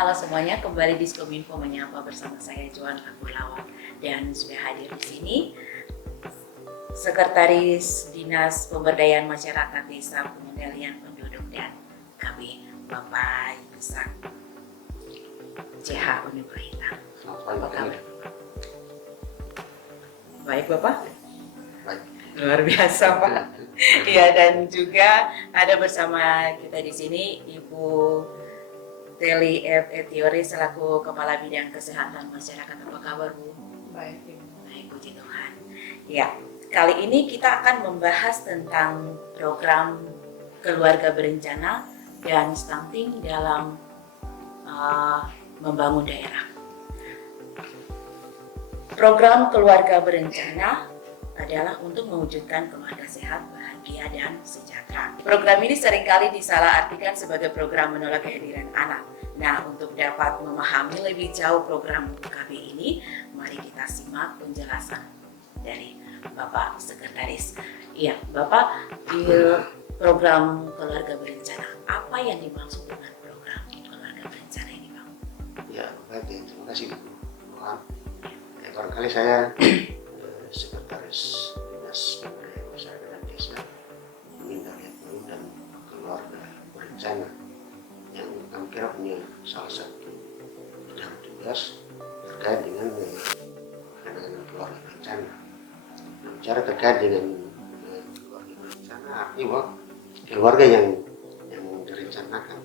Halo semuanya, kembali di Skominfo menyapa bersama saya Joan Lawak dan sudah hadir di sini Sekretaris Dinas Pemberdayaan Masyarakat Desa Pengendalian Penduduk dan KB Bapak Yusak CH Universitas. Apa kabar? Baik Bapak? Baik. Luar biasa Pak. Ya, dan juga ada bersama kita di sini Ibu Teli F. Etiori selaku Kepala Bidang Kesehatan Masyarakat. Apa kabar Bu? Baik. Baik, puji Tuhan. Ya, kali ini kita akan membahas tentang program keluarga berencana dan stunting dalam membangun daerah. Program keluarga berencana adalah untuk mewujudkan keluarga sehat, bahagia, dan sejahtera. Program ini seringkali disalahartikan sebagai program menolak kehadiran anak. Nah, untuk dapat memahami lebih jauh program KB ini, mari kita simak penjelasan dari Bapak Sekretaris. Iya, Bapak, di program keluarga berencana, apa yang dimaksud dengan program keluarga berencana ini, Bang? Ya, baik. Terima kasih, Bu. Barangkali saya Sekretaris Dinas Pemberdayaan Masyarakat dan Desa Pengendalian Penduduk dan Keluarga Berencana yang kami kira punya salah satu bidang tugas terkait dengan penanganan keluarga berencana. Nah, bicara terkait dengan keluarga berencana artinya bahwa keluarga yang direncanakan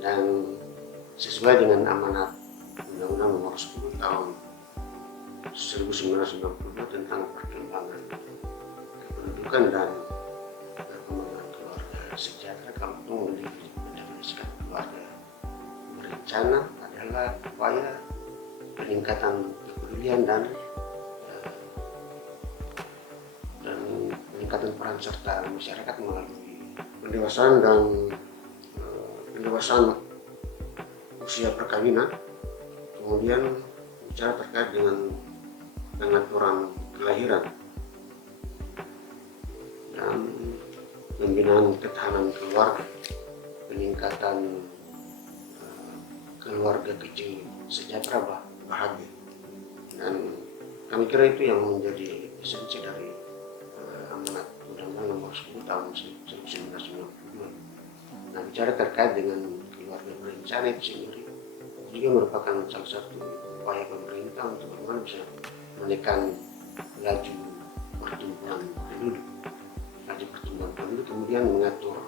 dan sesuai dengan amanat Undang-Undang Nomor 10 Tahun 1992 tentang perkembangan kependudukan dan perkembangan keluarga sejahtera. Kalau itu mendefinisikan keluarga berencana adalah upaya peningkatan kepedulian dan peningkatan peran serta masyarakat melalui pendewasaan dan pendewasaan usia perkawinan, kemudian bicara terkait dengan pengaturan kelahiran dan pembinaan ketahanan keluarga, peningkatan keluarga kecil sejahtera bahagia, dan kami kira itu yang menjadi esensi dari amanat Undang-Undang Nomor 10 Tahun 1992. Nah, bicara terkait dengan keluarga berencana itu sendiri juga merupakan salah satu upaya pemerintah untuk bagaimana bisa menekan laju pertumbuhan penduduk, kemudian mengatur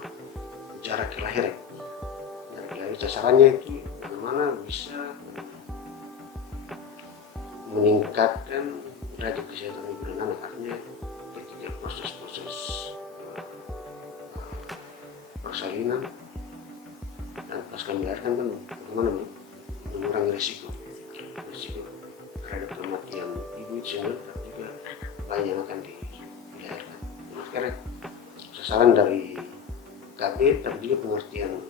jarak kelahiran. Sasarannya itu bagaimana bisa meningkatkan derajat kesehatan ibu dan anak, artinya ketika proses-proses persalinan dan pasca melahirkan kan bagaimana mengurangi risiko terhadap kematian ibu itu sendiri, tapi juga bayi yang akan dilahirkan. Karena sasaran dari KB tapi juga pengertian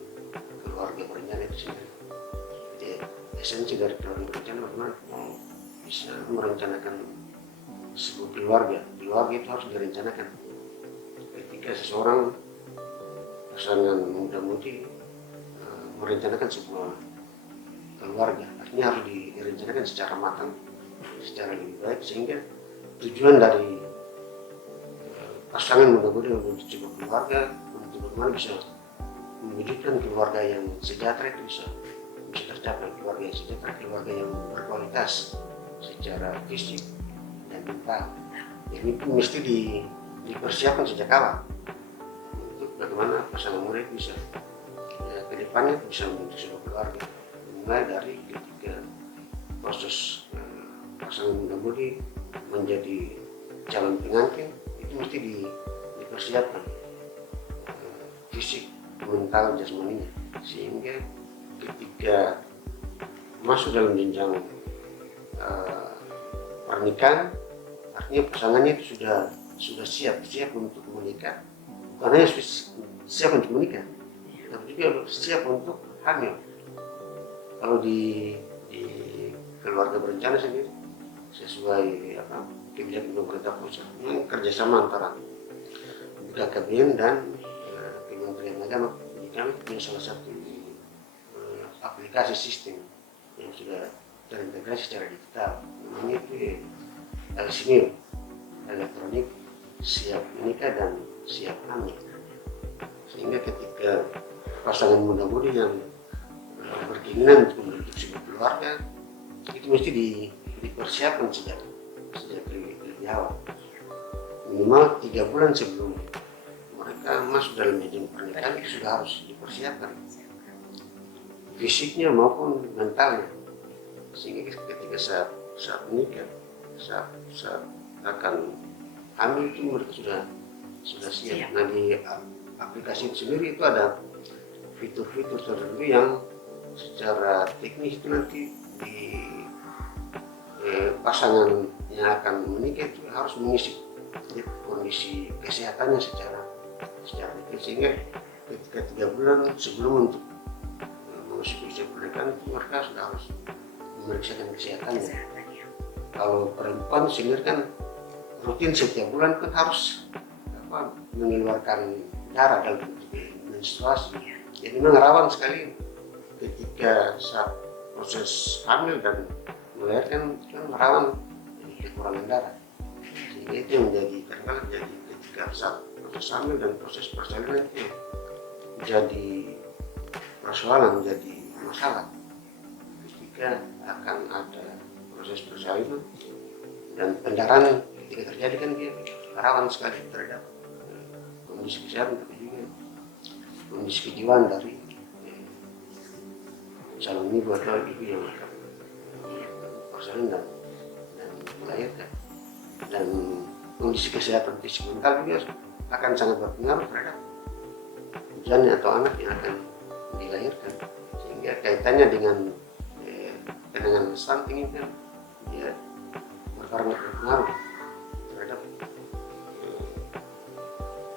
keluarga berencana itu sendiri. Jadi esensi dari keluarga berencana bagaimana bisa merencanakan sebuah keluarga itu harus direncanakan. Ketika seseorang pasangan muda-mudi merencanakan sebuah keluarga, artinya harus direncanakan secara matang, secara lebih baik, sehingga tujuan dari pasangan muda-mudi membentuk sebuah keluarga untuk bagaimana bisa mewujudkan keluarga yang sejahtera itu bisa tercapai. Keluarga yang sejahtera, keluarga yang berkualitas secara fisik dan mental. Jadi itu mesti dipersiapkan sejak awal untuk bagaimana pasangan muda itu bisa ke depannya bisa membentuk sebuah keluarga, mulai dari ketika proses pasangan muda-mudi menjadi calon pengantin itu mesti dipersiapkan fisik, mental, jasmaninya, sehingga ketika masuk dalam jenjang pernikahan, artinya pasangannya itu sudah siap untuk menikah, bukan hanya siap untuk menikah, tapi juga siap untuk hamil. Kalau di keluarga berencana sendiri sesuai kebijakan pemerintah pusat, ini kerjasama antara BKKBN dan Kementerian Agama. Kami punya salah satu aplikasi sistem yang sudah terintegrasi secara digital, namanya itu LSMIL, elektronik siap menikah dan siap hamil. Sehingga ketika pasangan muda-mudi yang berkeinginan untuk membentuk sebuah keluarga, itu mesti dipersiapkan sejak lebih awal, minimal 3 bulan sebelum mereka masuk dalam jenjang pernikahan. Itu sudah harus dipersiapkan fisiknya maupun mentalnya, sehingga ketika saat menikah, saat akan hamil itu mereka sudah siap. Nah, di aplikasi itu sendiri itu ada fitur-fitur tertentu yang secara teknis itu nanti di pasangan yang akan menikah itu harus mengisi kondisi kesehatannya secara detail, sehingga ketika 3 bulan sebelum untuk memasuki usia pernikahan itu mereka sudah harus memeriksakan kesehatannya. Kalau perempuan sendiri kan rutin setiap bulan kan harus mengeluarkan darah dalam bentuk menstruasi. Jadi memang rawan sekali ketika saat proses hamil dan melahirkan, kan rawan kekurangan darah. Sehingga itu yang kadang-kadang jadi ketika saat proses hamil dan proses persalinan itu jadi persoalan, jadi masalah. Ketika akan ada proses persalinan dan pendarahan, ketika terjadi kan dia rawan sekali terhadap kondisi kesehatan, tapi juga kondisi kejiwaan dari calon ibu atau ibu yang akan persalinan dan melahirkan. Dan kondisi kesehatan fisik mental juga akan sangat berpengaruh terhadap janin atau anak yang akan dilahirkan, sehingga kaitannya dengan penanganan stunting ini kan ya berpengaruh terhadap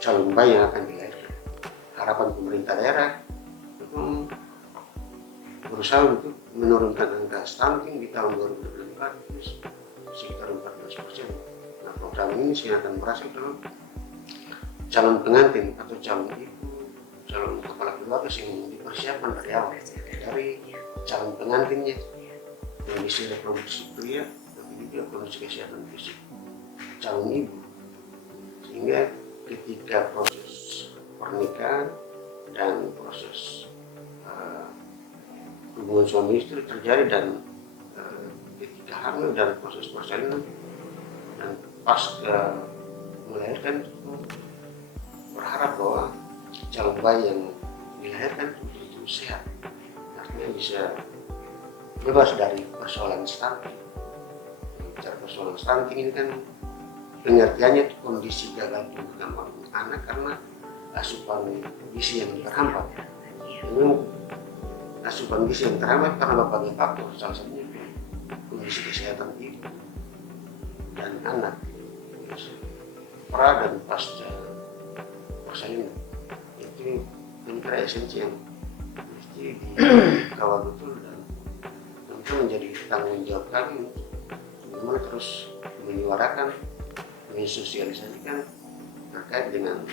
calon bayi yang akan dilahirkan. Harapan pemerintah daerah itu berusaha untuk menurunkan angka stunting di tahun 2024 sekitar 14%. Nah, program ini akan berhasil kalau calon pengantin atau calon ibu, calon kepala keluarga yang dipersiapkan dari awal, dari calon pengantinnya, kondisi reproduksi pria, tapi juga kondisi kesehatan fisik calon ibu, sehingga ketika proses pernikahan dan proses hubungan suami istri terjadi dan ketika hamil dan proses persalinan dan pasca melahirkan, berharap bahwa calon bayi yang dilahirkan itu sehat, artinya bisa bebas dari persoalan stunting. Bicara persoalan stunting ini kan pengertiannya itu kondisi gagal tumbuh kembang anak karena asupan gizi yang terhambat. Ini asupan gizi yang terhambat karena berbagai faktor, salah satunya kondisi kesehatan ibu dan anak, pra dan pasca persalinan. Itu menjadi esensi yang mesti dikawal betul, dan tentu menjadi tanggung jawab kami untuk bagaimana terus menyuarakan, mensosialisasikan terkait dengan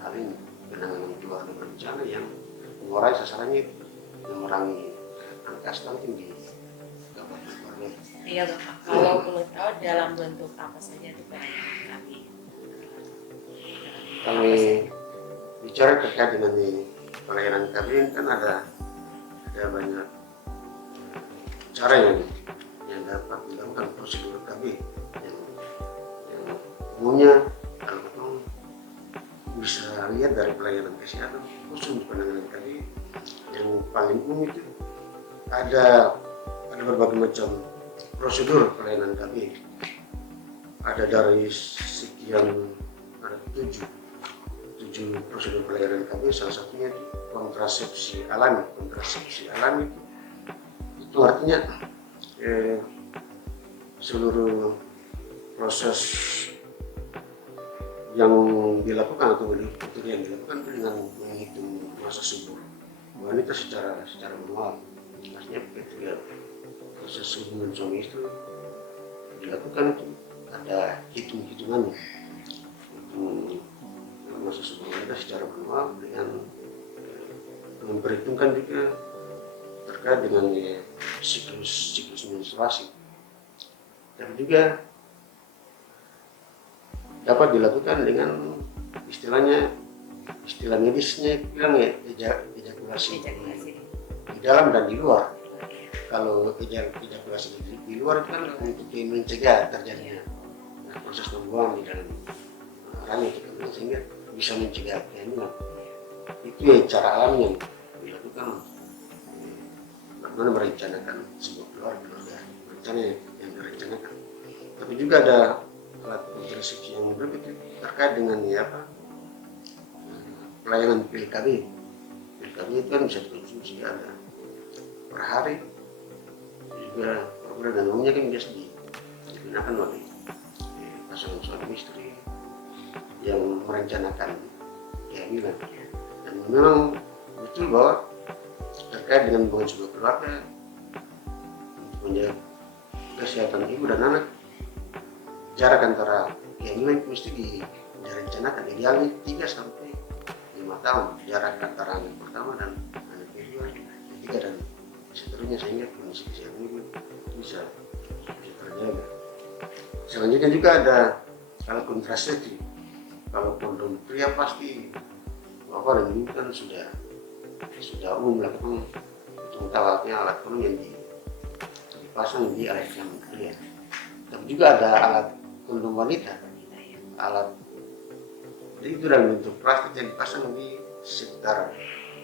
hal ini, penanganan keluarga berencana yang mengurai sasarannya mengurangi angka stunting di kabupaten Parungan. Iya Bapak, kalau boleh tahu dalam bentuk apa saja itu pelayanan kami? Kami bicara terkait dengan pelayanan kami kan ada banyak cara yang dapat dilakukan prosedur kami yang umumnya kalau kita bisa lihat dari pelayanan kesehatan khusus untuk penanganan kami yang paling umum itu ada berbagai macam prosedur pelayanan kami. Ada dari sekian, ada 7 prosedur pelayanan kami. Salah satunya itu kontrasepsi alami. Kontrasepsi alami itu artinya seluruh proses yang dilakukan atau betul yang dilakukan dengan menghitung masa subur wanita secara manual. Artinya ketika proses hubungan suami istri dilakukan itu ada hitungannya, hitung masa subur wanita secara manual dengan memperhitungkan juga terkait dengan siklus menstruasi. Dan juga dapat dilakukan dengan istilah medisnya bilang ejakulasi di dalam dan di luar. Kalau ejakulasi di luar itu kan untuk mencegah terjadinya proses pembuangan di dalam rahim itu kan, sehingga bisa mencegah kehamilan. Itu ya cara alami yang dilakukan bagaimana merencanakan sebuah keluarga rencana yang direncanakan. Tapi juga ada alat kontrasepsi yang berbeda terkait dengan pelayanan PKB. PKB itu kan bisa dikonsumsi ada per hari, juga program dan umumnya kan biasa digunakan oleh pasangan suami istri yang merencanakan kehamilan. Dan memang betul bahwa terkait dengan hubungan sebuah keluarga untuk menjaga kesehatan ibu dan anak, jarak antara kehamilan mesti direncanakan idealnya 3 sampai 5 tahun jarak antara anak pertama dan anak kedua, ketiga dan seterusnya, sehingga kondisi kesehatan ibu bisa terjaga. Selanjutnya juga ada alat kontrasepsi. Kalau kondom pria pasti bapak dan ibu kan sudah umum melakukan untuk alatnya, alat kondom yang dipasang di alat kelamin pria. Tapi juga ada alat kondom wanita, alat itu dalam bentuk plastik yang dipasang di sekitar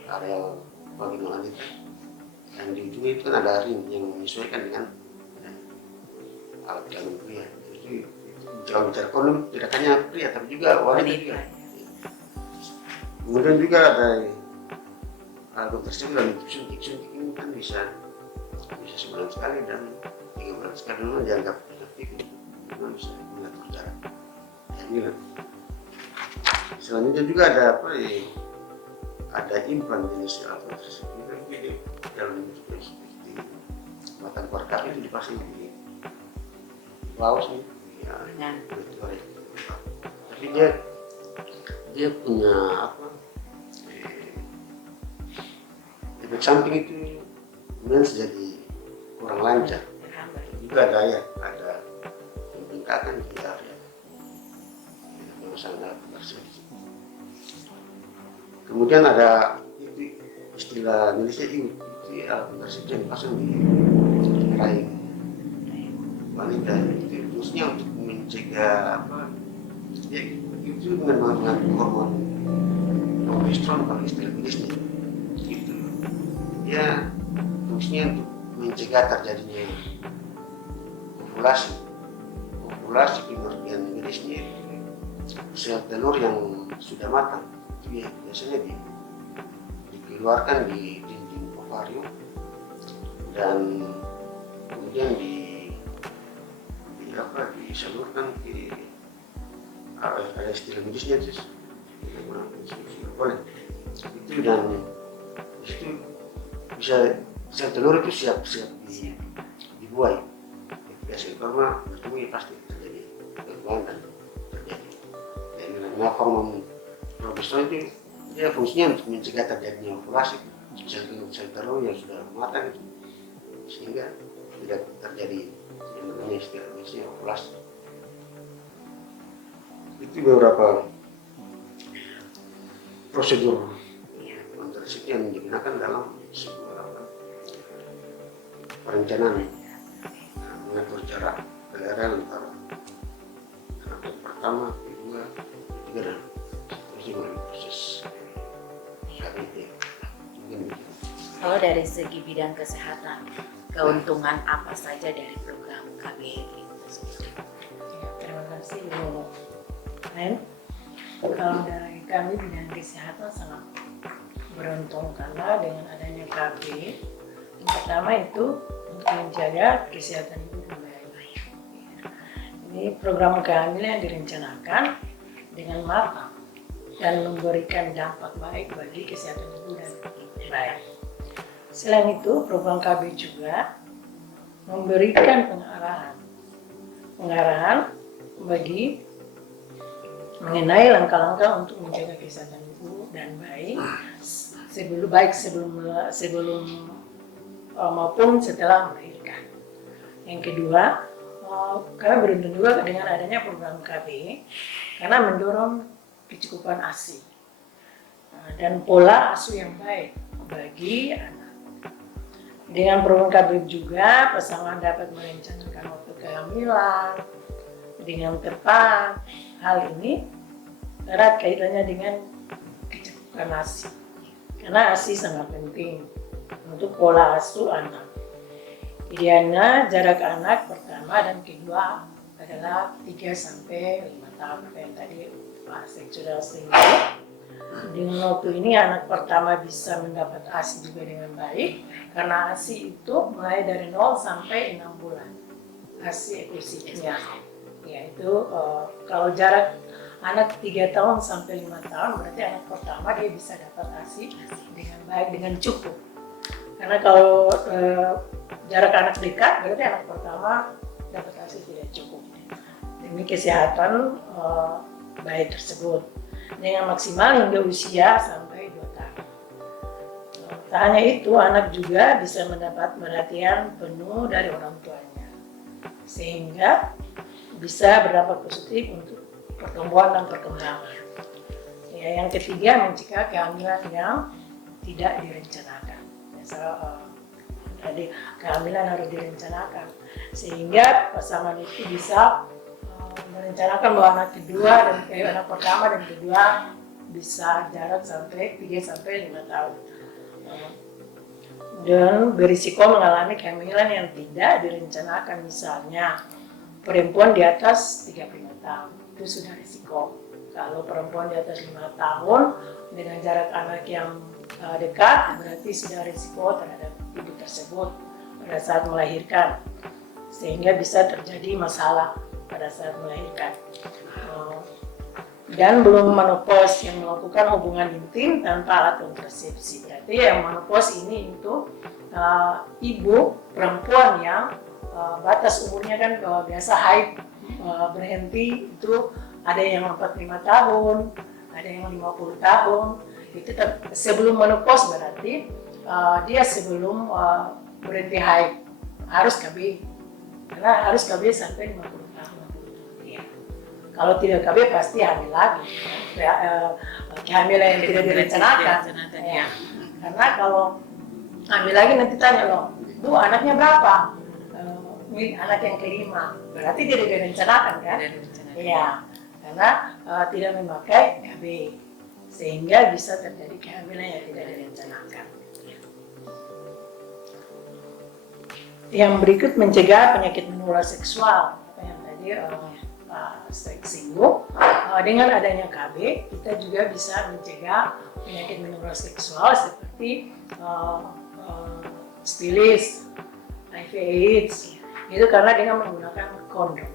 area vagina wanita, dan di ujungnya itu kan ada ring yang menyesuaikan dengan alat kelamin pria. Itu kalau bicara kondom tidak hanya pria tapi juga wanita juga. Kemudian juga ada alat kontrasepsi dalam bentuk suntik ini kan bisa sebulan sekali dan 3 bulan sekali, memang dianggap efektif, memang bisa mengatur jarak kehamilan. Selanjutnya juga ada ada implan jenis alat kontrasepsi itu dalam bentuk seperti batang korkap itu dipasang di paus nih, tapi dia punya efek samping itu mens jadi kurang lancar. Juga ada pembengkakan di area yang sangat tersebut. Kemudian ada itu istilah medisnya itu alat kontrasepsi yang dipasang di rahim wanita, itu fungsinya untuk mencegah itu mengandung hormon progesteron kalau istilah medisnya. Itu dia fungsinya untuk mencegah terjadinya ovulasi pengertian medisnya sel telur yang sudah matang itu biasanya dikeluarkan di dinding ovarium dan kemudian disalurkan ke ada istilah medisnya boleh itu, dan itu bisa sel telur itu siap dibuai. Hasil sperma bertemu pasti terjadi kegagalan dan terjadi kehamilan. Hormon progesteron itu dia fungsinya untuk mencegah terjadinya ovulasi sel telur yang sudah matang itu, sehingga tidak terjadi yang namanya istilah ovulasi. Itu beberapa prosedur kontrasepsi yang digunakan dalam sebuah perencanaan mengatur jarak kelahiran antara anak pertama, kedua, ketiga dan seterusnya melalui proses KBT. Kalau dari segi bidang kesehatan, keuntungan apa saja dari program KBT tersebut? Terima kasih Bu Ren. Kalau dari kami bidang kesehatan sangat beruntung karena dengan adanya KB, yang pertama itu untuk menjaga kesehatan ibu dan bayi. Ini program kehamilan yang direncanakan dengan matang dan memberikan dampak baik bagi kesehatan ibu dan bayi. Selain itu, program KB juga memberikan pengarahan bagi mengenai langkah-langkah untuk menjaga kesehatan ibu dan bayi sebelum maupun setelah melahirkan. Yang kedua, kami beruntung juga dengan adanya program KB karena mendorong kecukupan ASI dan pola asuh yang baik bagi anak. Dengan program KB juga pasangan dapat merencanakan waktu kehamilan dengan tepat. Hal ini erat kaitannya dengan kecukupan ASI karena ASI sangat penting untuk pola asuh anak. Idealnya jarak anak pertama dan kedua adalah 3-5 tahun, yang tadi Pak Sek sudah singgung. Dengan waktu ini anak pertama bisa mendapat ASI juga dengan baik karena ASI itu mulai dari 0 sampai 6 bulan ASI eksklusifnya, yaitu kalau jarak anak 3 tahun sampai 5 tahun berarti anak pertama dia bisa dapat ASI dengan baik, dengan cukup. Karena kalau jarak anak dekat berarti anak pertama dapat ASI tidak cukup demi kesehatan bayi tersebut dengan maksimal hingga usia sampai 2 tahun. Tak hanya itu, anak juga bisa mendapat perhatian penuh dari orang tuanya sehingga bisa berdampak positif untuk pertumbuhan dan perkembangan. Yang ketiga, mencegah kehamilan yang tidak direncanakan. Tadi kehamilan harus direncanakan sehingga pasangan itu bisa merencanakan bahwa anak kedua dan anak pertama dan kedua bisa jarak sampai 3-5 tahun dan berisiko mengalami kehamilan yang tidak direncanakan, misalnya perempuan di atas 35 tahun itu sudah risiko. Kalau perempuan di atas 5 tahun dengan jarak anak yang dekat berarti sudah risiko terhadap ibu tersebut pada saat melahirkan sehingga bisa terjadi masalah pada saat melahirkan. Dan belum menopause yang melakukan hubungan intim tanpa alat kontrasepsi. Berarti yang menopause ini untuk ibu perempuan yang batas umurnya kan biasa haid berhenti itu ada yang 45 tahun, ada yang 50 tahun. Itu sebelum menopause berarti dia sebelum berhenti haid harus KB, karena harus KB sampai 50 tahun. Ya. Kalau tidak KB pasti hamil lagi, kehamilan yang tidak direncanakan. Ya. Karena kalau hamil lagi nanti tanya loh, Bu anaknya berapa? Anak yang kelima, berarti tidak direncanakan kan? Iya, karena tidak memakai KB, sehingga bisa terjadi kehamilan yang tidak direncanakan. Yang berikut mencegah penyakit menular seksual, yang tadi Pak singgung. Dengan adanya KB, kita juga bisa mencegah penyakit menular seksual seperti sifilis, HIV/AIDS. Itu karena dengan menggunakan kondom.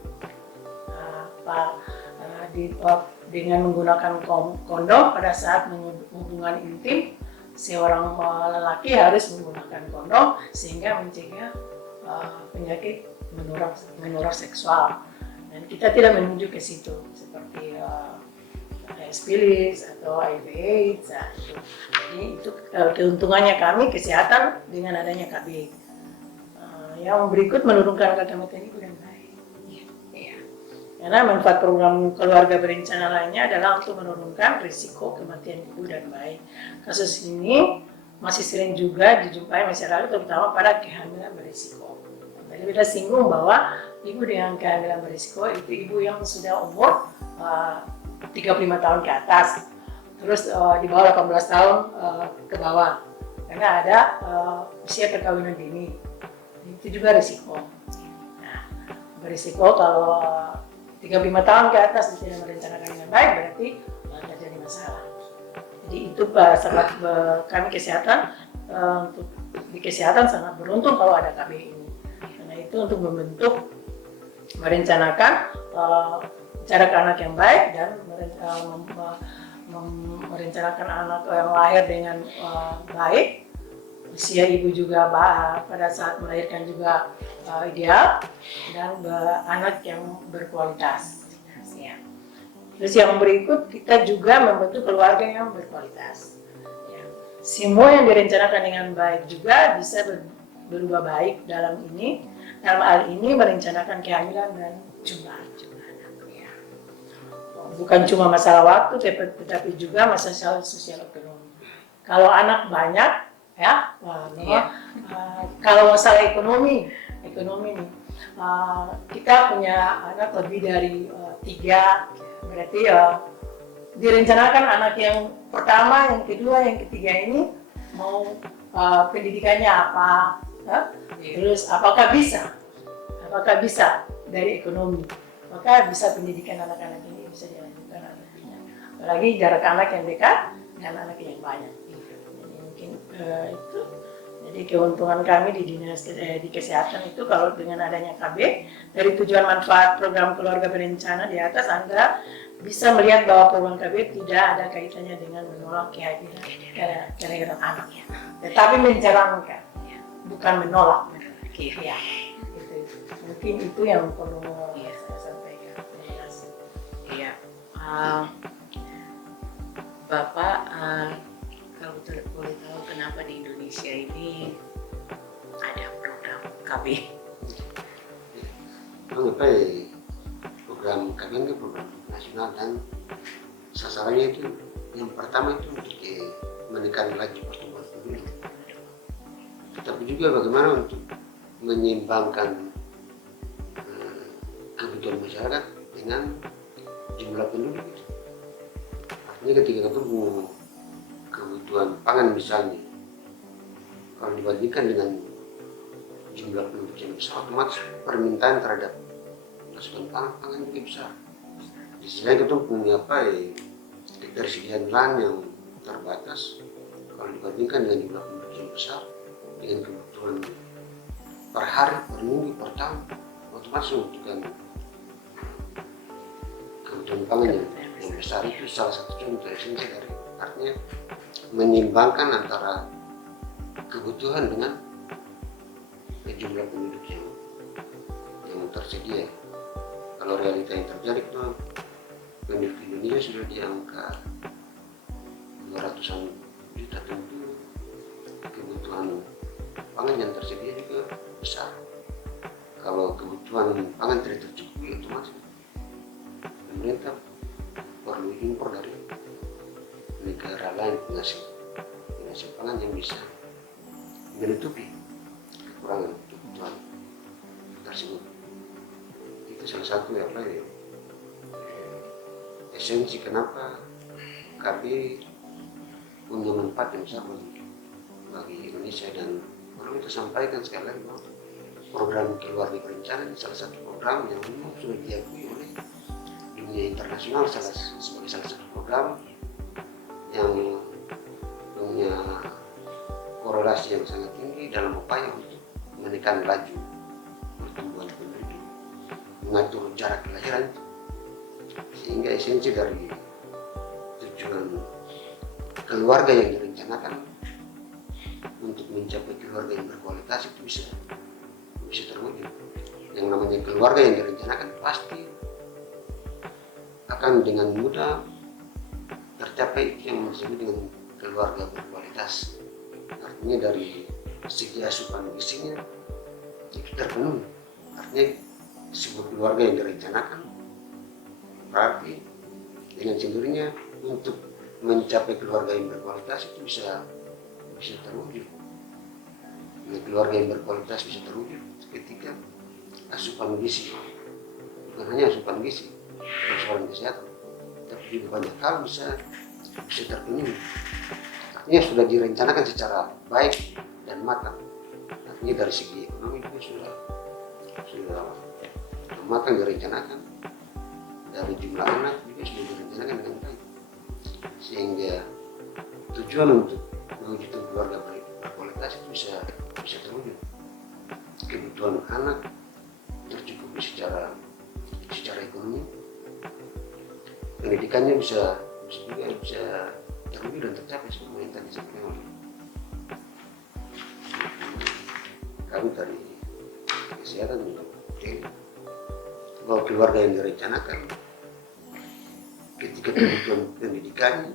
Dengan menggunakan kondom pada saat hubungan intim, seorang lelaki harus menggunakan kondom sehingga mencegah penyakit menular seksual. Dan kita tidak menuju ke situ seperti sifilis atau HIV/AIDS. Jadi itu keuntungannya kami kesehatan dengan adanya KB. Yang berikut menurunkan kematian ibu dan bayi. Ya. Karena manfaat program keluarga berencana lainnya adalah untuk menurunkan risiko kematian ibu dan bayi. Kasus ini masih sering juga dijumpai masyarakat, terutama pada kehamilan berisiko. Tadi kita singgung bahwa ibu dengan kehamilan berisiko itu ibu yang sudah umur 35 tahun ke atas, terus di bawah 18 tahun ke bawah, karena ada usia perkawinan dini. Itu juga risiko. Nah, berisiko kalau 35 tahun ke atas tidak merencanakan dengan baik berarti terjadi masalah. Jadi itu sangat kami kesehatan untuk di kesehatan sangat beruntung kalau ada KB ini. Karena itu untuk membentuk merencanakan jarak anak yang baik dan merencanakan anak yang lahir dengan baik. Usia ibu juga pada saat melahirkan juga ideal dan anak yang berkualitas. Ya. Terus yang berikut kita juga membentuk keluarga yang berkualitas. Ya. Semua yang direncanakan dengan baik juga bisa berubah baik dalam hal ini merencanakan kehamilan dan jumlah anak. Ya. Bukan cuma masalah waktu, tetapi juga masalah sosial ekonomi. Kalau anak banyak, ya, kalau masalah ekonomi nih, kita punya anak lebih dari 3, berarti direncanakan anak yang pertama, yang kedua, yang ketiga ini mau pendidikannya apa, terus apakah bisa dari ekonomi, maka bisa pendidikan anak-anak ini bisa dilanjutkan nantinya. Apalagi jarak anak yang dekat dan anak yang banyak. Jadi mungkin itu. Jadi keuntungan kami di dinas di kesehatan itu kalau dengan adanya KB dari tujuan manfaat program keluarga berencana di atas, Anda bisa melihat bahwa program KB tidak ada kaitannya dengan menolak kehadiran anak, tetapi menjalankan, bukan menolak. Ya, itu. Mungkin itu yang perlu saya sampaikan. Iya, Bapak, kalau boleh tahu kenapa di Indonesia ini ada program KB? Program KB ini program nasional dan sasarannya itu yang pertama itu untuk menekan laju pertumbuhan penduduk, tapi juga bagaimana untuk menyeimbangkan kebutuhan masyarakat dengan jumlah penduduk. Artinya ketika ketemu kebutuhan pangan misalnya, kalau dibandingkan dengan jumlah penduduk yang besar, otomatis permintaan terhadap masukan pangan juga besar. Di sisi lain kita punya ketersediaan lahan yang terbatas kalau dibandingkan dengan jumlah penduduk yang besar, dengan kebutuhan per hari, per minggu, per tahun, otomatis membutuhkan kebutuhan pangan yang besar. Itu salah satu contoh esensi dari, artinya menyeimbangkan antara kebutuhan dengan jumlah penduduk yang tersedia. Kalau realita yang terjadi itu penduduk Indonesia sudah di angka 200-an juta, tentu kebutuhan pangan yang tersedia juga besar. Kalau kebutuhan pangan tidak tercukupi, otomatis pemerintah perlu impor dari negara lain penghasil pangan yang bisa menutupi kekurangan kebutuhan tersebut. Itu salah satu esensi kenapa KB punya manfaat yang besar bagi Indonesia. Dan perlu kita sampaikan sekali lagi bahwa program keluarga berencana ini salah satu program yang memang sudah diakui oleh dunia internasional sebagai salah satu program yang punya korelasi yang sangat tinggi dalam upaya untuk menekan laju pertumbuhan penduduk, mengatur jarak kelahiran, sehingga esensi dari tujuan keluarga yang direncanakan untuk mencapai keluarga yang berkualitas itu bisa terwujud. Yang namanya keluarga yang direncanakan pasti akan dengan mudah tercapai yang disebut dengan keluarga berkualitas. Artinya dari segi asupan gizinya itu terpenuhi. Artinya sebuah keluarga yang direncanakan berarti dengan sendirinya untuk mencapai keluarga yang berkualitas itu bisa terwujud. Nah, keluarga yang berkualitas bisa terwujud ketika asupan gizi, bukan hanya asupan gizi, persoalan kesehatan, tapi juga banyak hal bisa terpenuhi. Artinya sudah direncanakan secara baik dan matang. Artinya dari segi ekonomi juga sudah matang direncanakan. Dari jumlah anak juga sudah direncanakan dengan baik, sehingga tujuan untuk mewujudkan keluarga berkualitas itu bisa terwujud. Kebutuhan anak tercukupi secara ekonomi, pendidikannya bisa terwujud dan tercapai seperti yang tadi disampaikan oleh kami dari kesehatan untuk bahwa keluarga yang direncanakan ketika kebutuhan pendidikannya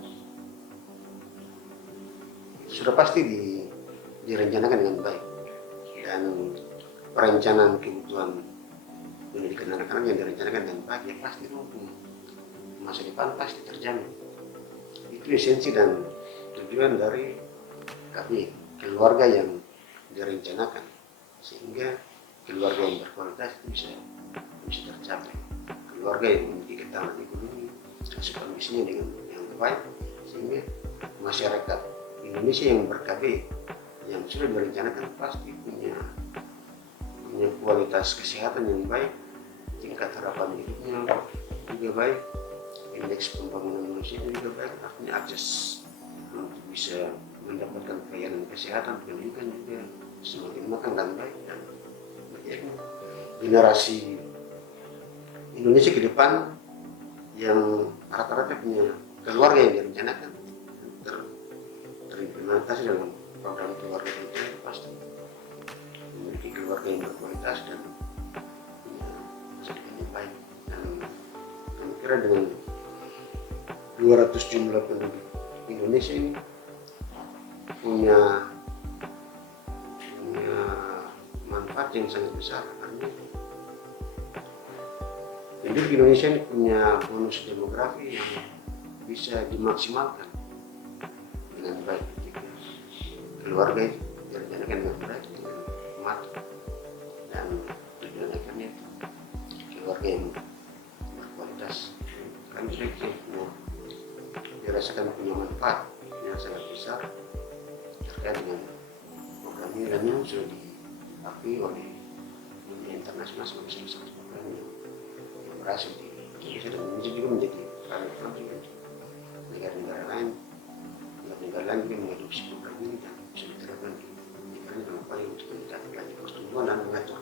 sudah pasti direncanakan dengan baik. dan perencanaan kebutuhan pendidikan anak-anak yang direncanakan dengan baik, ya pasti untuk masa depan pasti terjamin. Itu esensi dan tujuan dari kami, keluarga yang direncanakan, sehingga keluarga yang berkualitas itu bisa tercapai. Keluarga yang memiliki ketahanan ekonomi, asupan gizinya dengan yang baik, sehingga masyarakat Indonesia yang ber-KB yang sudah direncanakan pasti punya kualitas kesehatan yang baik, tingkat harapan hidupnya juga baik, indeks pembangunan manusia juga baik, artinya akses untuk bisa mendapatkan pelayanan kesehatan, pendidikan juga semakin makan dan baik, dan menjadi generasi Indonesia ke depan yang rata-rata punya keluarga yang direncanakan terimplementasi dalam program keluarga itu pasti memiliki keluarga yang berkualitas dan punya masa depan yang baik. Dan kami kira dengan 200 jumlah penduduk Indonesia ini punya manfaat yang sangat besar, karena penduduk Indonesia ini punya bonus demografi yang bisa dimaksimalkan dengan baik ketika keluarga itu direncanakan dengan baik, dengan matang, dan tujuan akhirnya keluarga yang berkualitas. Kami sudah dirasakan punya manfaat yang sangat besar terkait dengan program ini, dan yang sudah diakui oleh dunia internasional sebagai salah satu program yang berhasil di Indonesia, dan Indonesia juga menjadi panutan juga di negara-negara lain. Negara lain juga mengadopsi program ini dan bisa diterapkan di negaranya dalam upaya untuk meningkatkan laju pertumbuhan dan mengatur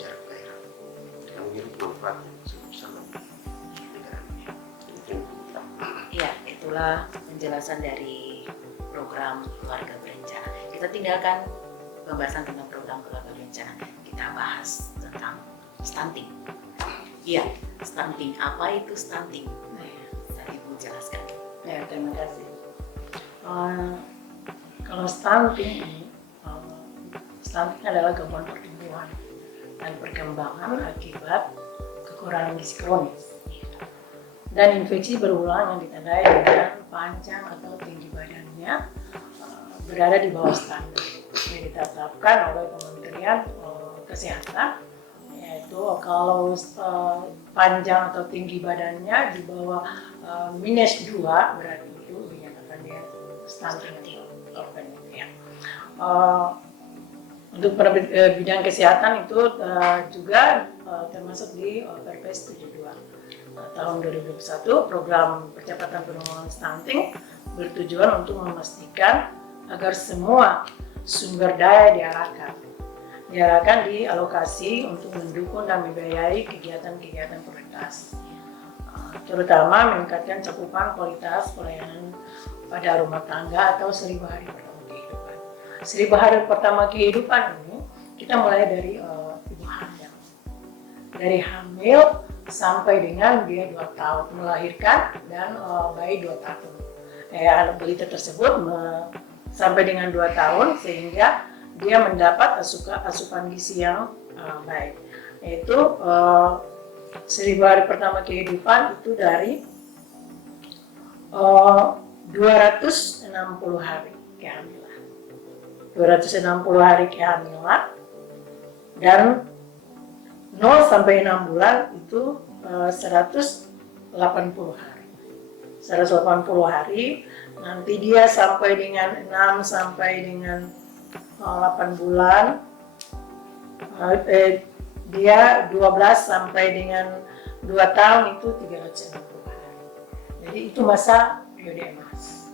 jarak daerah. Kita menjadi manfaat yang sangat besar bagi negara ini. Ya, itulah penjelasan dari program keluarga berencana. Kita tinggalkan pembahasan tentang program keluarga berencana. Kita bahas tentang stunting. Iya, stunting. Apa itu stunting? Bisa Ibu jelaskan. Ya, terima kasih. Kalau stunting ini, stunting adalah gangguan pertumbuhan dan perkembangan akibat kekurangan gizi kronis dan infeksi berulang yang ditandai dengan panjang atau tinggi badannya berada di bawah standar yang ditetapkan oleh Kementerian Kesehatan, yaitu kalau panjang atau tinggi badannya di bawah -2 berarti itu dinyatakan dia stunting atau ya. Untuk bidang kesehatan itu juga termasuk di Perpres 72 tahun 2021, program percepatan penanggulangan stunting bertujuan untuk memastikan agar semua sumber daya diarahkan dialokasi untuk mendukung dan membiayai kegiatan-kegiatan prioritas, terutama meningkatkan cakupan kualitas pelayanan pada rumah tangga atau 1000 hari pertama kehidupan. 1000 hari pertama kehidupan ini kita mulai dari ibu hamil, dari hamil sampai dengan dia 2 tahun melahirkan dan bayi 2 tahun. Anak balita tersebut sampai dengan 2 tahun sehingga dia mendapat asupan gizi yang baik. Yaitu 1000 hari pertama kehidupan itu dari 260 hari kehamilan. 260 hari kehamilan dan 0 sampai 6 bulan itu 180 hari. 180 hari, nanti dia sampai dengan 6 sampai dengan 8 bulan, dia 12 sampai dengan 2 tahun itu 360 hari. Jadi itu masa periode emas.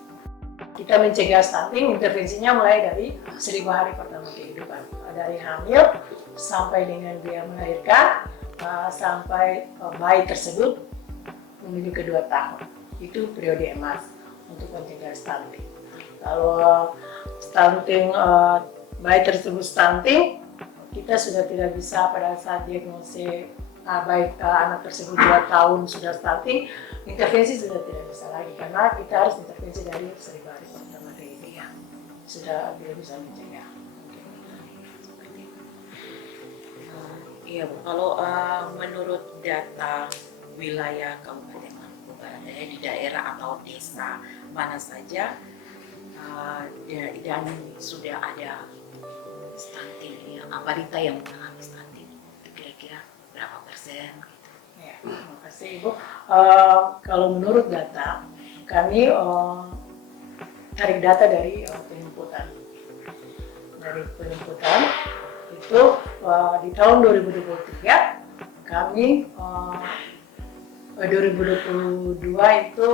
Kita mencegah stunting, intervensinya mulai dari 1000 hari pertama kehidupan. Dari hamil sampai dengan dia melahirkan, sampai bayi tersebut menuju ke 2 tahun. Itu periode emas untuk mencegah stunting. Kalau stunting, bayi tersebut stunting, kita sudah tidak bisa pada saat diagnosis anak tersebut 2 tahun sudah stunting, intervensi sudah tidak bisa lagi karena kita harus intervensi dari 1000 hari pertama kehidupan. Sudah tidak bisa mencegah. Iya Bu, kalau menurut data wilayah Kabupaten Maluku Barat Daya di daerah atau desa mana saja dan sudah ada stunting ya, balita yang mengalami stunting, itu kira-kira berapa persen? Gitu. Ya, terima kasih Ibu. Kalau menurut data, kami tarik data dari penjemputan. Dari penjemputan itu di tahun 2023 kami 2022 itu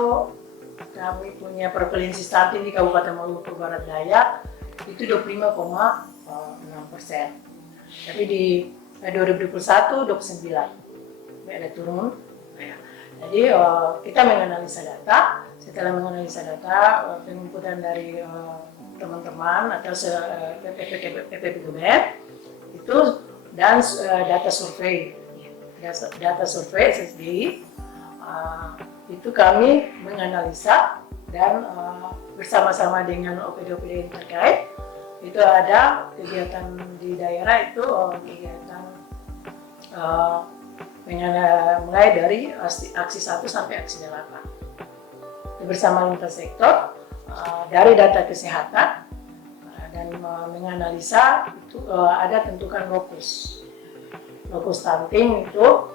kami punya prevalensi stunting di Kabupaten Maluku Barat Daya itu 25,6%. Tapi di 2021 29 ada turun. Ya. Jadi kita menganalisa data. Setelah menganalisa data penjemputan dari teman-teman atau PPPGBM itu dan data survei SSDI itu kami menganalisa dan bersama-sama dengan OPD-OPD yang terkait itu ada kegiatan di daerah itu kegiatan mulai dari aksi 1 sampai aksi 8 bersama lintas sektor dari data kesehatan dan menganalisa itu ada tentukan lokus stunting itu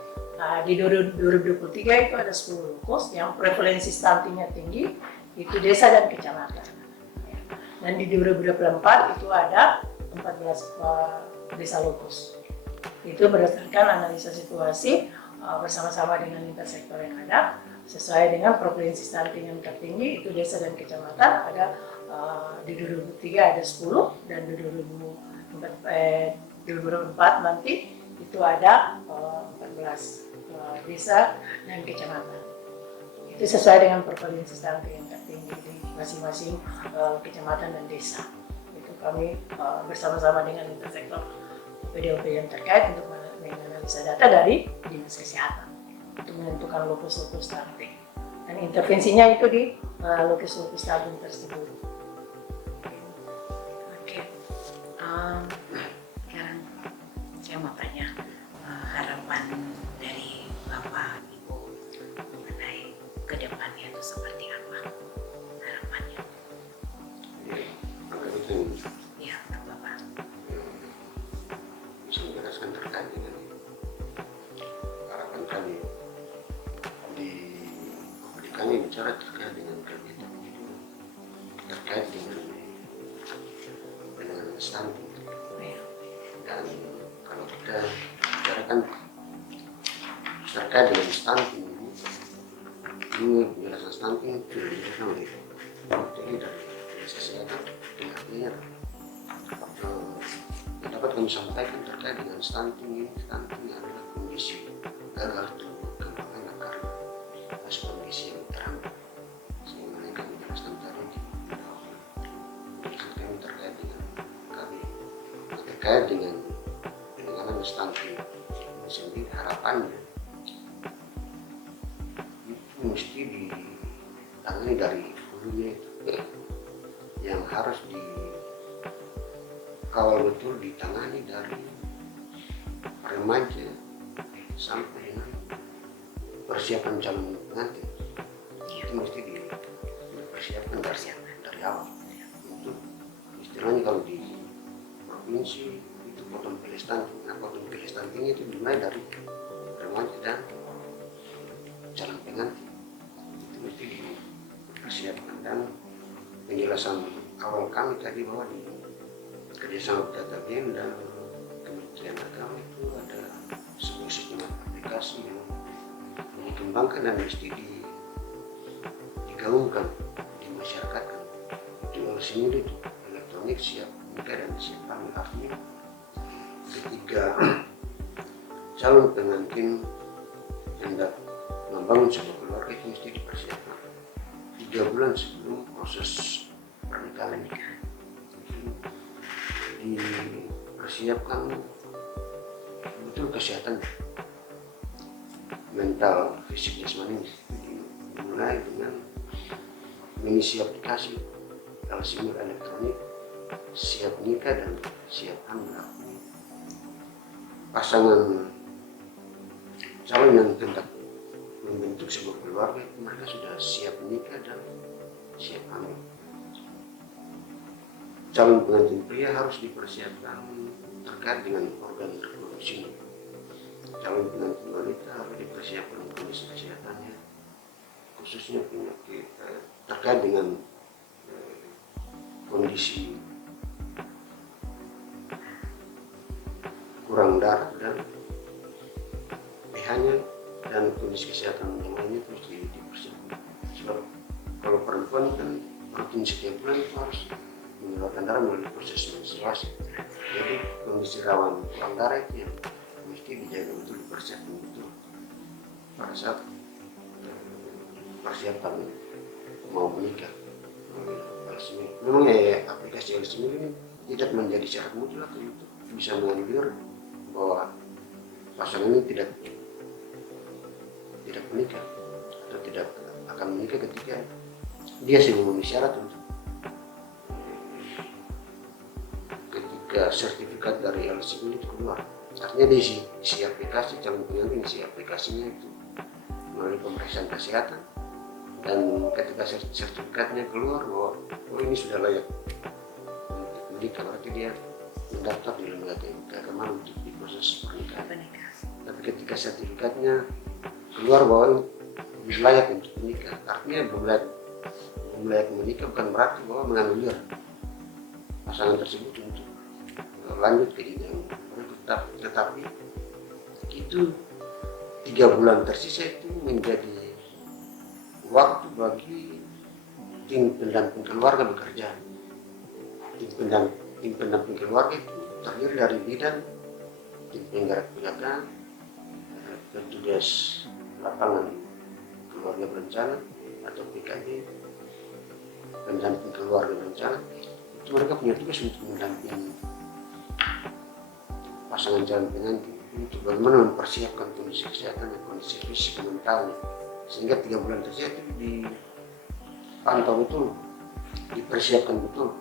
di 2023 itu ada 10 lokus yang prevalensi stuntingnya tinggi itu desa dan kecamatan dan di 2024 itu ada 14 desa lokus itu berdasarkan analisa situasi bersama-sama dengan lintas sektor yang ada sesuai dengan prevalensi stunting yang tertinggi itu desa dan kecamatan ada di 2003 ada 10 dan di 2024 nanti itu ada 14 desa dan kecamatan. Itu sesuai dengan prevalensi stunting yang tertinggi di masing-masing kecamatan dan desa. Itu kami bersama-sama dengan lintas sektor OPD-OPD yang terkait untuk menganalisa data dari Dinas Kesehatan untuk menentukan lokus-lokus stunting. Dan intervensinya itu di lokus-lokus stunting tersebut. Oke, sekarang saya mau tanya harapan dari Bapak Ibu mengenai ke depannya itu seperti apa harapannya? Ya, Bapak. Bisa menjelaskan terkait dengan harapan kami di kami bicara terkait dengan kegiatan itu terkait dengan stunting dan kalau kita bicarakan terkait dengan stunting ini penjelasan stunting itu dijelaskan oleh jadi dari kesehatan artinya yang dapat kami sampaikan terkait dengan stunting adalah kondisi gagal tumbuh kembang anak karena kondisi yang teramat sehingga yang kami jelaskan tadi penjelasan kami terkait dengan kami terkait dengan penanganan stunting sendiri harapannya itu mesti ditangani dari hulunya itu yang harus dikawal betul ditangani dari remaja sampai dengan persiapan calon pengantin itu mesti dipersiapkan dari awal untuk istilahnya kalau di provinsi itu potong pilih stunting. Nah, potong pilih stunting itu dimulai dari remaja dan calon pengantin itu mesti dipersiapkan dan penjelasan awal kami tadi bahwa di kerjasama Data Gen dan Kementerian Agama itu ada sebuah sistem aplikasi yang dikembangkan dan mesti digaungkan di masyarakat itu sendiri elektronik siap nikah dan siap hamil artinya ketika calon pengantin hendak membangun sebuah keluarga itu mesti dipersiapkan 3 bulan sebelum proses pernikahan dipersiapkan betul kesehatan mental, fisik, jasmani dimulai dengan mengisi aplikasi Alzheimer elektronik siap nikah dan siap hamil pasangan calon yang hendak membentuk sebuah keluarga, mereka sudah siap menikah dan siap hamil. Calon pengantin pria harus dipersiapkan terkait dengan organ reproduksinya. Calon pengantin wanita harus dipersiapkan kondisi kesehatannya, khususnya penyakit terkait dengan kondisi kurang darah dan pH-nya dan kondisi kesehatan yang lainnya terus dipersiapkan. Sebab kalau perempuan kan rutin setiap bulan itu harus mengeluarkan darah melalui proses menstruasi. Jadi kondisi rawan kurang darah itu yang mesti dijaga betul, dipersiapkan betul pada saat persiapan mau menikah. Memang aplikasi LCMIL ini tidak menjadi syarat mutlak untuk bisa menganulir bahwa pasangan ini tidak menikah atau tidak akan menikah ketika dia sudah memenuhi syarat untuk ketika sertifikat dari LCMIL itu keluar. Artinya diisi aplikasi, calon pengantin isi aplikasinya itu melalui pemeriksaan kesehatan, dan ketika sertifikatnya keluar bahwa ini sudah layak untuk menikah, berarti dia mendaftar di lembaga keagamaan untuk diproses pernikahan. Tapi ketika sertifikatnya keluar bahwa ini layak untuk menikah, artinya belum layak menikah bukan berarti bahwa menganulir pasangan tersebut untuk lanjut ke jenjang berikutnya. Tetapi itu 3 bulan tersisa itu menjadi waktu bagi tim pendamping keluarga bekerja. Tim pendamping keluarga itu terdiri dari bidan, tim penggerak pengacara, petugas lapangan keluarga berencana atau PKB, pendamping keluarga berencana. Itu mereka punya tugas untuk mendampingi pasangan calon pengantin untuk bagaimana mempersiapkan kondisi kesehatan dan kondisi fisik dan mentalnya, sehingga 3 bulan tersebut itu dipantau betul, dipersiapkan betul,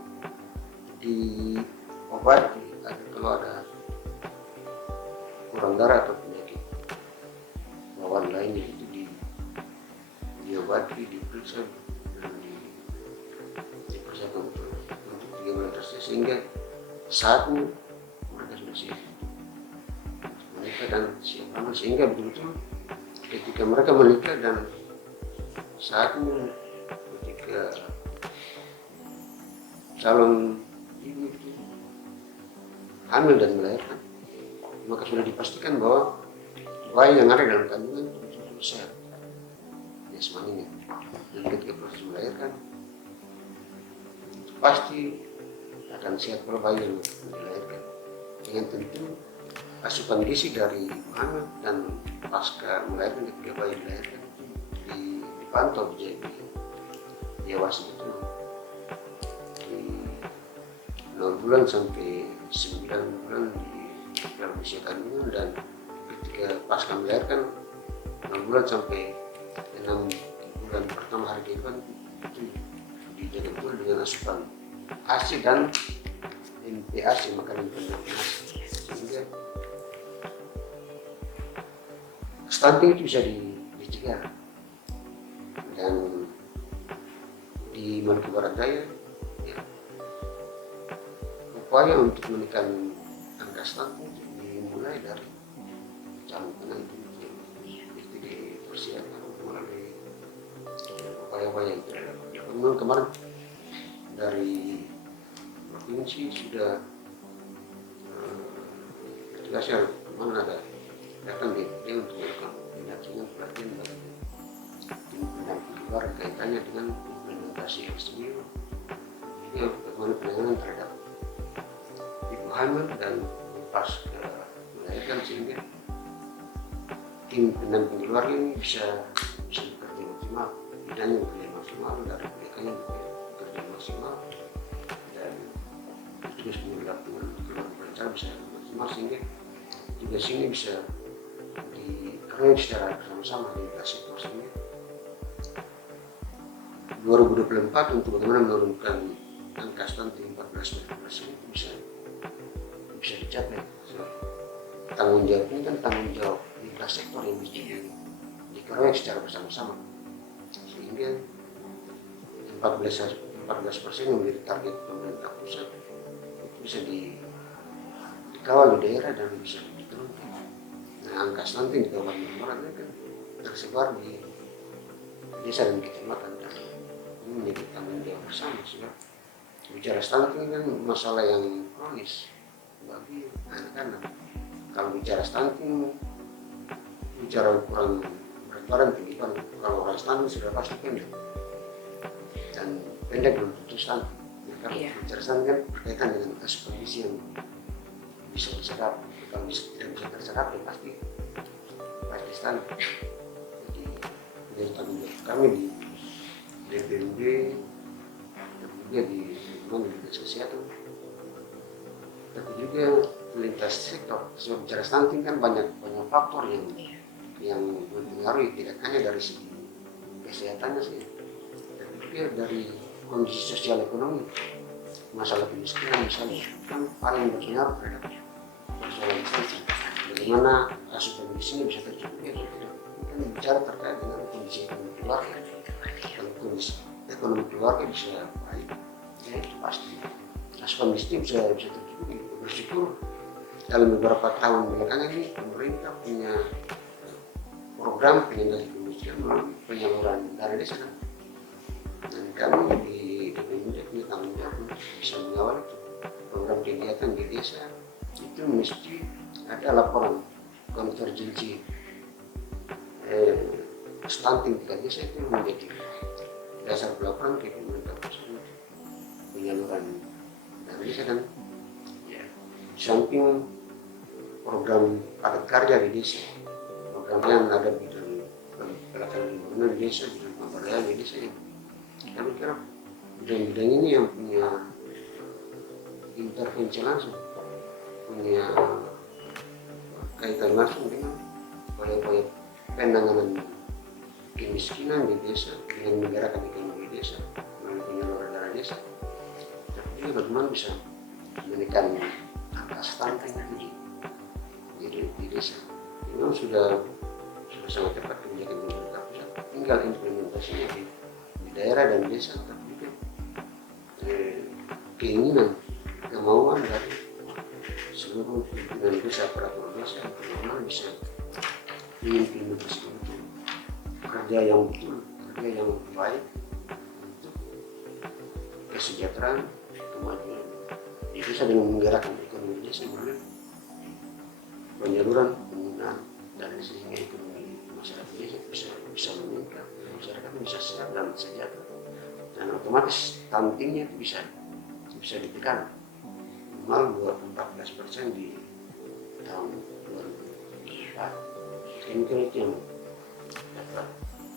diobati agar kalau ada kurang darah atau penyakit bawaan lainnya itu diobati, diperiksa dan dipersiapkan betul untuk 3 bulan tersebut, sehingga saatnya mereka sudah siap menikah dan siap hamil, sehingga betul-betul ketika mereka menikah dan saatnya ketika calon ibu itu hamil dan melahirkan, maka sudah dipastikan bahwa bayi yang ada dalam kandungan itu betul-betul sehat jasmaninya, dan ketika proses melahirkan pasti akan sehat pula bayi yang dilahirkan, dengan tentu asupan gizi dari ibu hamil dan pasca melahirkan ketika bayi dilahirkan itu dipantau diawasi betul di 0 bulan sampai 9 bulan di dalam usia kandungan, dan ketika pasca melahirkan 0 bulan sampai 6 bulan pertama hari kehidupan itu dijaga betul dengan asupan ASI dan MPASI, makanan pendamping ASI, sehingga stunting itu bisa dicegah. Dan di Maluku Barat Daya ya, upaya untuk menekan angka stunting itu dimulai dari calon pengantin yang mesti dipersiapkan melalui upaya-upaya yang dilakukan. Kemarin dari provinsi sudah tugasnya memang ada datang dia untuk melakukan pendampingan pelatihan bagi tim pendamping keluarga kaitannya dengan implementasi LCMIL, juga bagaimana penanganan terhadap ibu hamil dan pasca melahirkan, sehingga tim pendamping keluarga ini bisa bekerja maksimal, bidannya bekerja maksimal, dari mereka bekerja maksimal, dan tugas pendampingan keluarga berencana bisa maksimal, sehingga tugas ini bisa dikerjakan secara bersama-sama di kasih, sehingga 2024 untuk bagaimana menurunkan angka stunting 14% itu bisa dicapai. tanggung jawab ini kan tanggung jawab lintas sektor yang mesti dikeroyok secara bersama-sama, sehingga 14% yang menjadi target pemerintah pusat itu bisa dikawal di daerah dan bisa diturunkan. Nah, angka stunting di Kabupaten Muara kan tersebar di desa dan kecamatan, dan ini menjadi tanggung jawab bersama. Sebab bicara stunting kan masalah yang kronis bagi anak-anak. Kalau bicara stunting, bicara ukuran berat badan tinggi badan, kalau orang stunting sudah pasti pendek, dan pendek belum tentu stunting. Ya, kalau bicara stunting kan berkaitan dengan kasus kondisi yang bisa diserap. Kalau tidak bisa terserap ya pasti stunting. Jadi tanggung jawab kami di DPMD dan juga di Dinas Kesehatan, tapi juga lintas sektor. Sebab bicara stunting kan banyak faktor yang mempengaruhi, tidak hanya dari segi kesehatannya sih, tapi juga dari kondisi sosial ekonomi. Masalah kemiskinan misalnya kan paling berpengaruh terhadap persoalan stunting. Bagaimana asupan gizinya bisa tercukupi? Kan bicara terkait dengan kondisi ekonomi keluarga. Kalau kondisi ekonomi keluarga bisa baik, ya itu pasti asupan gizi bisa tercukupi. Bersyukur dalam beberapa tahun belakangan ini pemerintah punya program pengendalian kemiskinan melalui penyaluran dana desa, dan kami di DPMD punya tanggung jawab bisa mengawal itu program kegiatan di desa. Itu mesti ada laporan konvergensi stunting di desa, itu menjadi dasar pelaporan ke pemerintah pusat penyaluran dana desa. Dan ya, di samping program padat karya di desa, program yang ada bidang pelaksanaan lingkungan di desa, bidang pemberdayaan di desa, yang kami kira bidang-bidang ini yang punya intervensi langsung, punya kaitan langsung dengan upaya-upaya penanganan kemiskinan di desa, dengan menggerakkan ekonomi di desa melalui penyaluran dana desa. Tapi juga bagaimana bisa menekan angka stunting di desa. Memang sudah sangat tepat kebijakan pemerintah pusat, tinggal implementasinya di daerah dan desa. Tapi juga keinginan, kemauan dari seluruh pimpinan desa, aparatur desa, bagaimana bisa mengimplementasikan itu kerja yang betul, kerja yang baik untuk kesejahteraan, kemajuan di desa dengan menggerakkan ekonomi desa melalui penyaluran penggunaan dan sehingga ekonomi masyarakat desa bisa meningkat, masyarakat bisa sehat dan sejahtera, dan otomatis stuntingnya itu bisa ditekan minimal 14% di tahun 2024. Mungkin itu yang dapat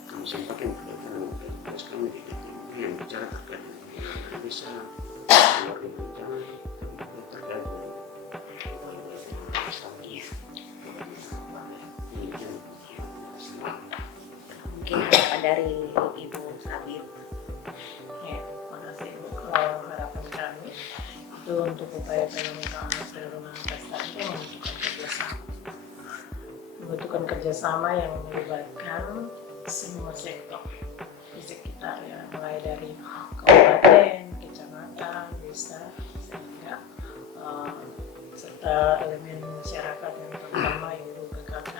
kami sampaikan berkaitan dengan tugas kami di DPMD yang bicara terkait dengan desa, keluarga berencana, terkait dengan stunting. Mungkin harapan dari Ibu Sabit. Ya, makasih Bu. Kalau harapan kami itu untuk upaya penanggulangan penurunan angka stunting membutuhkan kerjasama yang melibatkan semua sektor di sekitar, ya, mulai dari kabupaten, kecamatan, desa, sehingga serta elemen masyarakat yang terutama ibu PKK,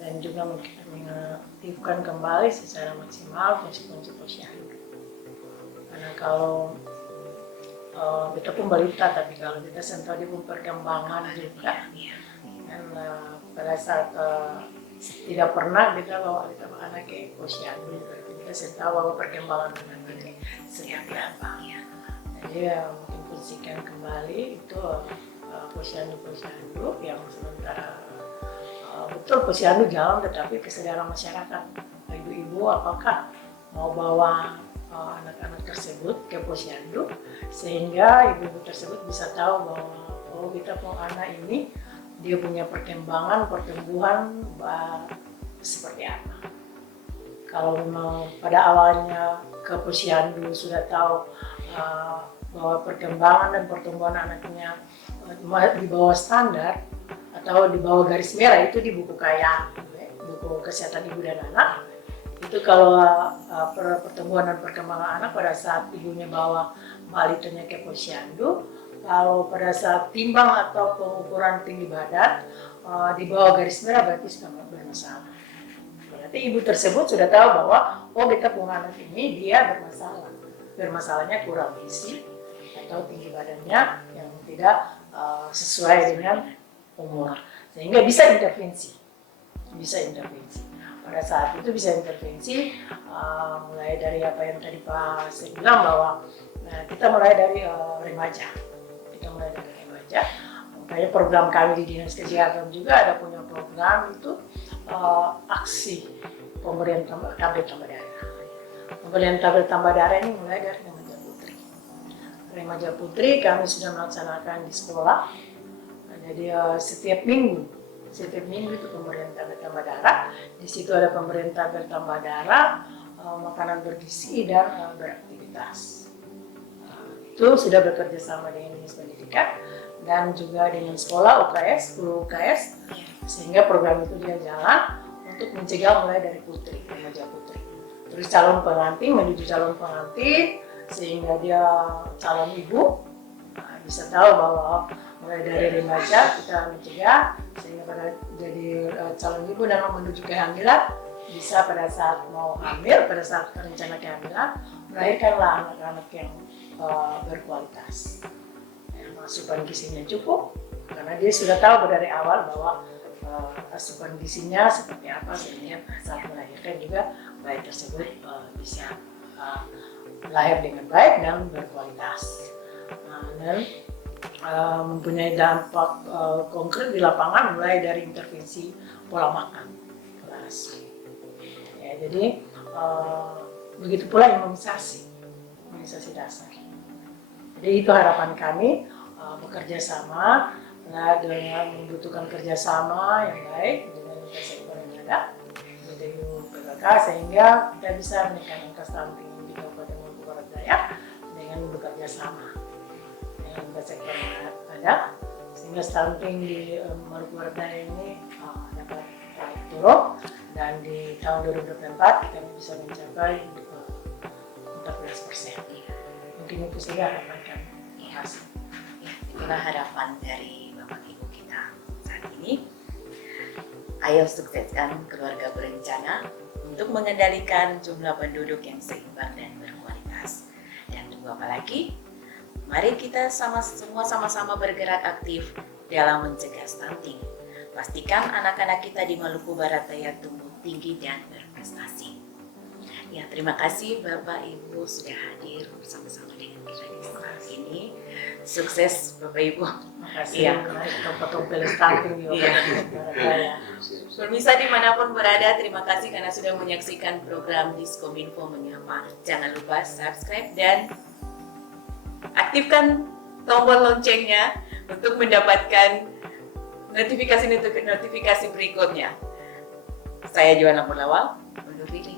dan juga mengaktifkan kembali secara maksimal fungsi-fungsi posyandu. Karena kalau kita pun balita, tapi kalau kita sentuh di perkembangan juga, dan pada saat tidak pernah kita bawa anak ke posyandu, kita sentuh bahwa perkembangan anak ini seperti apa. Jadi mungkin fungsikan kembali itu posyandu yang sementara betul posyandu jalan, tetapi kesadaran masyarakat, ibu-ibu apakah mau bawa anak-anak tersebut ke posyandu, sehingga ibu-ibu tersebut bisa tahu bahwa kita punya anak ini dia punya perkembangan, pertumbuhan seperti apa. Kalau memang pada awalnya ke posyandu sudah tahu bahwa perkembangan dan pertumbuhan anaknya di bawah standar, atau di bawah garis merah itu di buku kaya, buku kesehatan ibu dan anak. Itu kalau pertumbuhan dan perkembangan anak pada saat ibunya bawa balitanya ke posyandu, kalau pada saat timbang atau pengukuran tinggi badan di bawah garis merah berarti sudah bermasalah. Berarti ibu tersebut sudah tahu bahwa kita punya anak ini dia bermasalah. Bermasalahnya kurang gizi atau tinggi badannya yang tidak sesuai dengan umur, sehingga bisa intervensi. Pada saat itu bisa intervensi mulai dari apa yang tadi Pak saya bilang bahwa kita mulai dari remaja. Makanya program kami di Dinas Kesehatan juga ada punya program itu aksi pemberian tablet tambah darah. Pemberian tablet tambah darah ini mulai dari remaja putri kami sudah melaksanakan di sekolah. Jadi setiap minggu itu pemberian tablet tambah darah. Di situ ada pemberian tablet tambah darah, makanan bergizi dan beraktivitas. Itu sudah bekerja sama dengan Dinas Pendidikan dan juga dengan sekolah UKS, guru UKS, sehingga program itu dia jalan untuk mencegah mulai dari remaja putri. Terus calon pengantin menuju calon pengantin, sehingga dia calon ibu bisa tahu bahwa mulai dari remaja kita mencegah sehingga pada jadi calon ibu dan menuju kehamilan bisa pada saat mau hamil, pada saat rencana kehamilan melahirkanlah anak-anak yang berkualitas, asupan gizinya cukup karena dia sudah tahu dari awal bahwa asupan gizinya seperti apa sehingga saat melahirkan juga bayi tersebut bisa lahir dengan baik dan berkualitas dan mempunyai dampak konkret di lapangan mulai dari intervensi pola makan kelas. Ya, jadi begitu pula imunisasi dasar. Jadi itu harapan kami bekerja sama dengan membutuhkan kerjasama yang baik dengan sektor yang ada, BTU PKK sehingga kita bisa menekan angka stunting di Kabupaten Maluku Barat Daya dengan bekerja sama dengan sektor yang ada sehingga stunting di Maluku Barat Daya ini dapat turun dan di tahun 2024 kita bisa mencapai 14%. Mungkin itu saja harapan kami. Terima kasih. Itulah harapan dari Bapak Ibu kita saat ini. Ayo sukseskan keluarga berencana untuk mengendalikan jumlah penduduk yang seimbang dan berkualitas. Dan tunggu apa lagi? Mari kita semua sama-sama bergerak aktif dalam mencegah stunting. Pastikan anak-anak kita di Maluku Barat Daya tumbuh tinggi dan berprestasi. Ya, terima kasih Bapak Ibu sudah hadir bersama-sama dengan kita di saat ini. Sukses Bapak Ibu. Terima kasih. Tompel stunting di Kabupaten Barat Daya. Pemirsa dimanapun berada, terima kasih karena sudah menyaksikan program Diskominfo Menyapa. Jangan lupa subscribe dan aktifkan tombol loncengnya untuk mendapatkan notifikasi berikutnya. Saya Joanna Mulawal, undur diri.